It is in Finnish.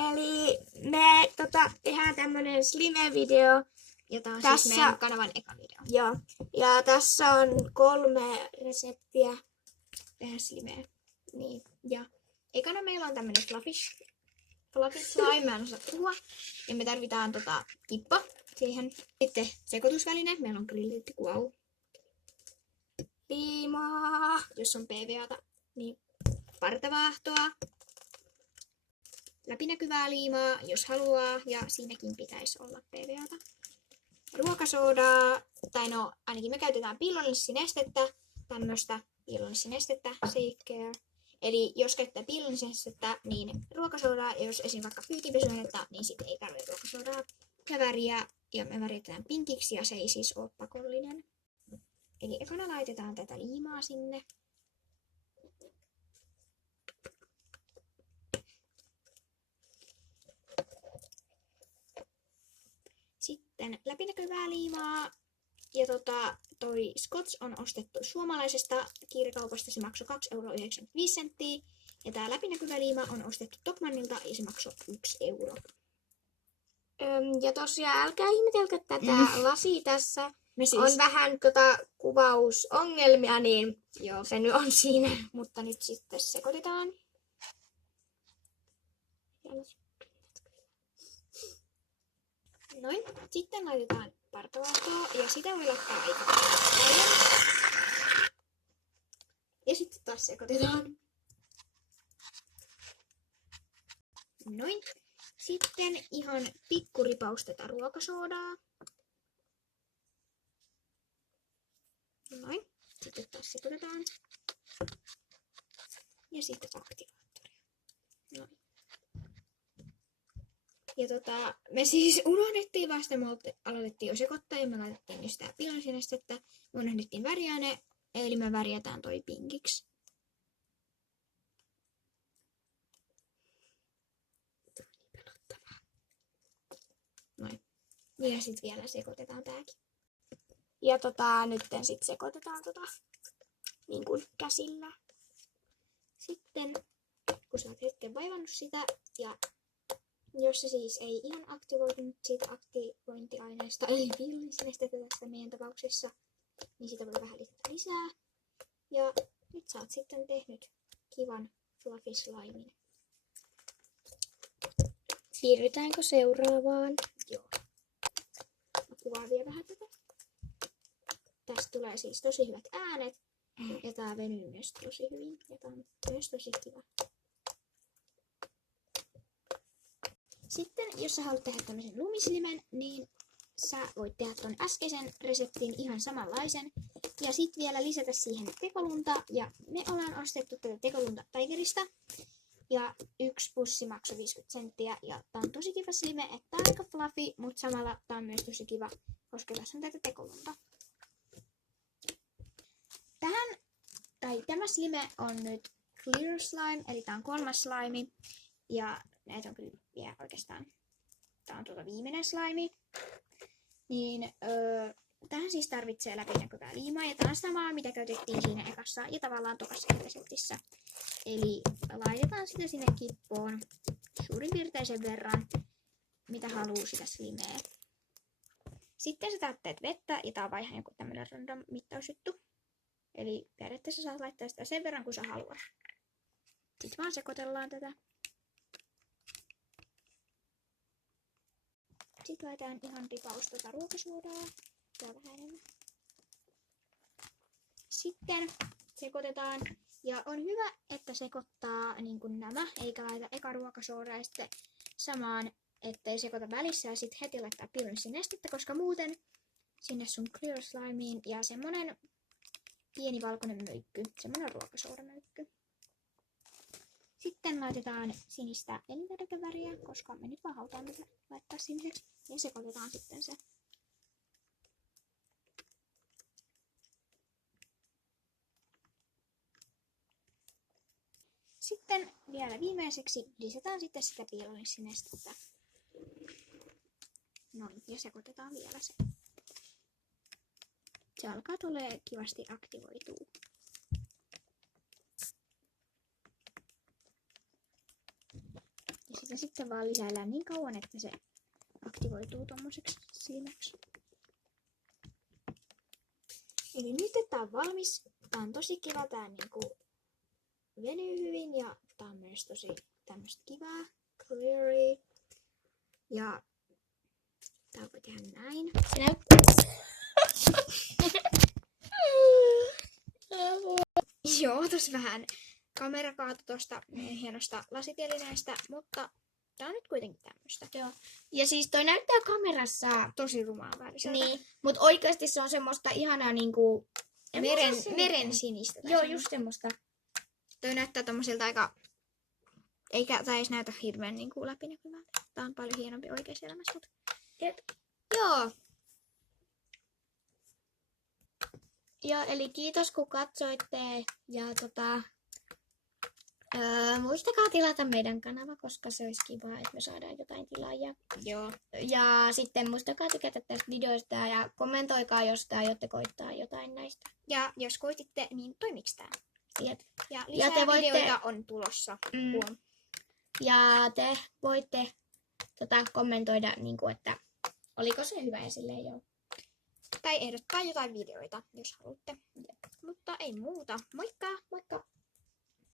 Eli me tehdään tämmönen slime-video. Jota on Tässä... siis meidän kanavan eka video. Joo. Ja tässä on 3 reseptiä Tehdä slimeä. Niin. Ja ekana meillä on tämmönen fluffy slime, mä en osaa puhua. Ja me tarvitaan kippa siihen. Sitten sekoitusväline, meillä on grillitty kuau. Liimaa. Jos on PVAta, niin partavaahtoa. Läpinäkyvää liimaa, jos haluaa, ja siinäkin pitäisi olla PVAta. Ruokasoodaa, tai no ainakin me käytetään piilonlissinestettä, tämmöstä piilonlissinestettä, Safe Care. Eli jos käyttää piilonlissinestettä, niin ruokasoodaa, ja jos esim. Vaikka pyykinpesuainetta, niin sitten ei tarvitse ruokasoodaa. Ja väriä, ja me väritetään pinkiksi, ja se ei siis ole pakollinen. Eli ekana laitetaan tätä liimaa sinne. Sitten läpinäkyvää liimaa. Ja toi Scotch on ostettu suomalaisesta kiirikaupasta, se maksoi 2,95 €. Ja tää läpinäkyvä liima on ostettu Tokmannilta ja se maksoi 1 €. Ja tosiaan älkää ihmetelkö tätä lasia tässä. Siis... On vähän kuvausongelmia, niin Joo. se nyt on siinä. Mutta nyt sitten sekoitetaan. Noin. Sitten laitetaan partavaahtoa ja sitä voi laittaa aika paljon. Ja sitten taas sekoitetaan. Noin. Sitten ihan pikkuripaus tätä ruokasoodaa. Noin. Sitten taas sekoitetaan. Ja sitten aktivaattoria. Noin. Ja me siis unohdettiin vasta, me aloitettiin jo sekoittaa ja me laitettiin just tää piilonlissinestettä. Me unohdettiin väriäine, eli me värjätään toi pinkiksi. Noin. Ja sit vielä sekoitetaan tääkin. Ja nyt sitten sekoitetaan niin kuin käsillä. Sitten kun sä oot hetken vaivannut sitä ja jos se siis ei ihan aktivoitunut siitä aktivointiaineesta, eli piilonlissinestettä tässä meidän tapauksessa, niin sitä voi vähän lisätä lisää. Ja nyt sä oot sitten tehnyt kivan fluffy slimin. Siirrytäänkö seuraavaan? Joo. Mä kuvaan vielä vähän tätä. Tästä tulee siis tosi hyvät äänet. Ja tää venyy myös tosi hyvin. Ja tää on myös tosi kiva. Sitten, jos sä haluat tehdä tämmöisen lumislimen, niin sä voit tehdä ton äskeisen reseptin ihan samanlaisen. Ja sit vielä lisätä siihen tekolunta. Ja me ollaan ostettu tätä tekolunta Tigerista. Ja 1 pussi maksoi 50 senttiä. Ja tää on tosi kiva slime, että tää on aika fluffy, mutta samalla tää on myös tosi kiva, koska tässä on tätä tekolunta. Tämä slime on nyt clear slime, eli tää on 3. slime. Ja näitä on kyllä vielä oikeastaan, tää on viimeinen slime. Niin tähän siis tarvitsee läpinäkyvää liimaa ja tää on samaa mitä käytettiin siinä ekassa ja tavallaan tokassa reseptissä. Eli laitetaan sitä sinne kippoon suurin piirtein sen verran, mitä haluaa sitä slimeä. Sitten sä täytteet vettä ja tää on vaan ihan joku tämmönen random mittausjuttu. Eli periaatteessa saat laittaa sitä sen verran kun sä haluat. Sitten vaan sekoitellaan tätä. Sitten laitetaan ihan ripaus ruokasuodaa. Tää vähän enemmän. Sitten sekoitetaan. Ja on hyvä, että sekoittaa niin kuin nämä, eikä laita eka ruokasoodaa ja sitten samaan, ettei sekoita välissä ja sitten heti laittaa piilonlissinestettä, koska muuten sinne sun clear slimeen ja semmonen pieni valkoinen möykky, semmonen ruokasoodamöykky. Sitten laitetaan sinistä elintarvikeväriä, koska me nyt vaan halutaan tätä laittaa siniseksi. Ja sekoitetaan sitten se. Sitten vielä viimeiseksi lisätään sitten sitä piilonlissinestettä. Noin, ja sekoitetaan vielä se. Se alkaa tulee kivasti aktivoituu. Ja sitä sitten vaan lisäillään niin kauan, että se aktivoituu tommoseksi silmäksi. Eli nyt tää on valmis. Tää on tosi kiva. Tää niinku venyy hyvin ja tää on myös tosi tämmöstä kivaa. Cleary. Ja tää voi tehdä näin. Se näyttää. Joo, tossa vähän kamera kaatui tosta hienosta lasitelineestä, mutta tää on nyt kuitenkin tämmöstä. Joo. Ja siis toi näyttää kamerassa Tosi rumaa väriseltä. niin, mut oikeesti se on semmoista ihanaa niinku Meren sinistä. tai Joo, semmoista. just semmoista. Toi näyttää tommosilta aika... Eikä tää edes näytä hirveän niinku läpinäkyvältä. Tää on paljon hienompi oikeassa elämässä. Mutta... Jep. Joo. Joo, eli kiitos kun katsoitte ja muistakaa tilata meidän kanava, koska se olisi kiva, että me saadaan jotain tilaajia. Joo. Ja sitten muistakaa tykätä tästä videosta ja kommentoikaa, jos te aiotte koittaa jotain näistä. Ja jos koititte, niin toimiks tää? Jep. Ja lisää te voitte- videoita on tulossa. Huom. Ja te voitte kommentoida, niin kuin, että oliko se hyvä ja silleen joo. Tai ehdottaa jotain videoita, jos haluatte. Mutta ei muuta. Moikka! Moikka!